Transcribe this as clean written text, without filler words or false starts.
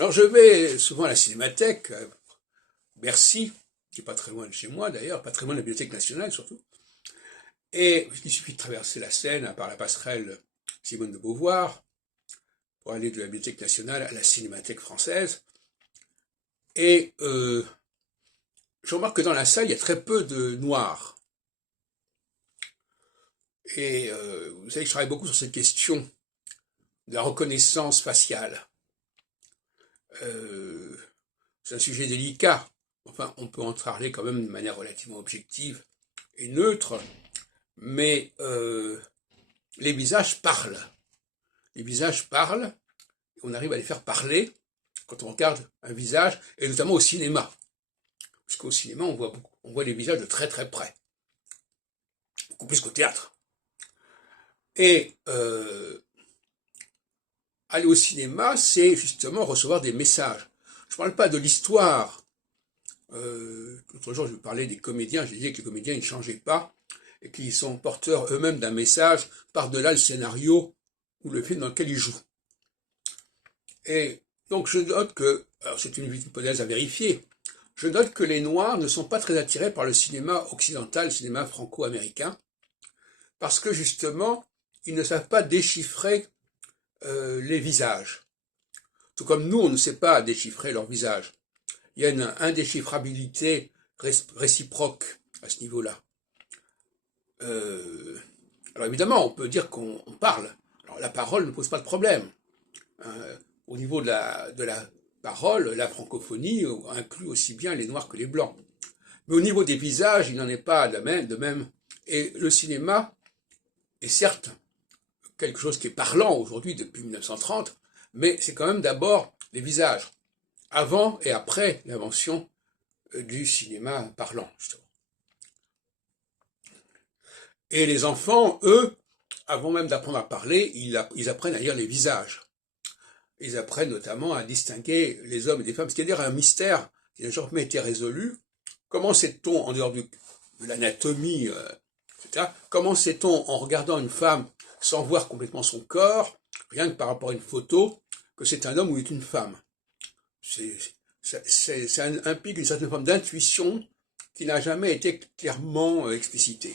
Alors je vais souvent à la Cinémathèque, Bercy, qui est pas très loin de chez moi d'ailleurs, pas très loin de la Bibliothèque nationale surtout. Et il suffit de traverser la Seine par la passerelle Simone de Beauvoir pour aller de la Bibliothèque nationale à la Cinémathèque française. Et je remarque que dans la salle, il y a très peu de noirs. Et vous savez que je travaille beaucoup sur cette question de la reconnaissance faciale. Euh, c'est un sujet délicat. Enfin, on peut en parler quand même de manière relativement objective et neutre, mais les visages parlent. Les visages parlent, et on arrive à les faire parler quand on regarde un visage, et notamment au cinéma. Parce qu'au cinéma, on voit les visages de très très près. Beaucoup plus qu'au théâtre. Et aller au cinéma, c'est justement recevoir des messages. Je ne parle pas de l'histoire. L'autre jour, je parlais des comédiens, je disais que les comédiens ils ne changeaient pas et qu'ils sont porteurs eux-mêmes d'un message par-delà le scénario ou le film dans lequel ils jouent. Et donc je note que, alors c'est une hypothèse à vérifier, je note que les Noirs ne sont pas très attirés par le cinéma occidental, le cinéma franco-américain, parce que justement, ils ne savent pas déchiffrer les visages. Tout comme nous, on ne sait pas déchiffrer leurs visages. Il y a une indéchiffrabilité réciproque à ce niveau-là. Alors évidemment, on peut dire qu'on parle. Alors la parole ne pose pas de problème. Au niveau de la parole, la francophonie inclut aussi bien les noirs que les blancs. Mais au niveau des visages, il n'en est pas de même. Et le cinéma est certes quelque chose qui est parlant aujourd'hui depuis 1930, mais c'est quand même d'abord les visages, avant et après l'invention du cinéma parlant, justement. Et les enfants, eux, avant même d'apprendre à parler, ils apprennent à lire les visages. Ils apprennent notamment à distinguer les hommes et les femmes, ce qui est dire un mystère qui n'a jamais été résolu. Comment sait-on, en dehors de l'anatomie, etc., comment sait-on, en regardant une femme sans voir complètement son corps, rien que par rapport à une photo, que c'est un homme ou une femme? Ça implique une certaine forme d'intuition qui n'a jamais été clairement explicitée.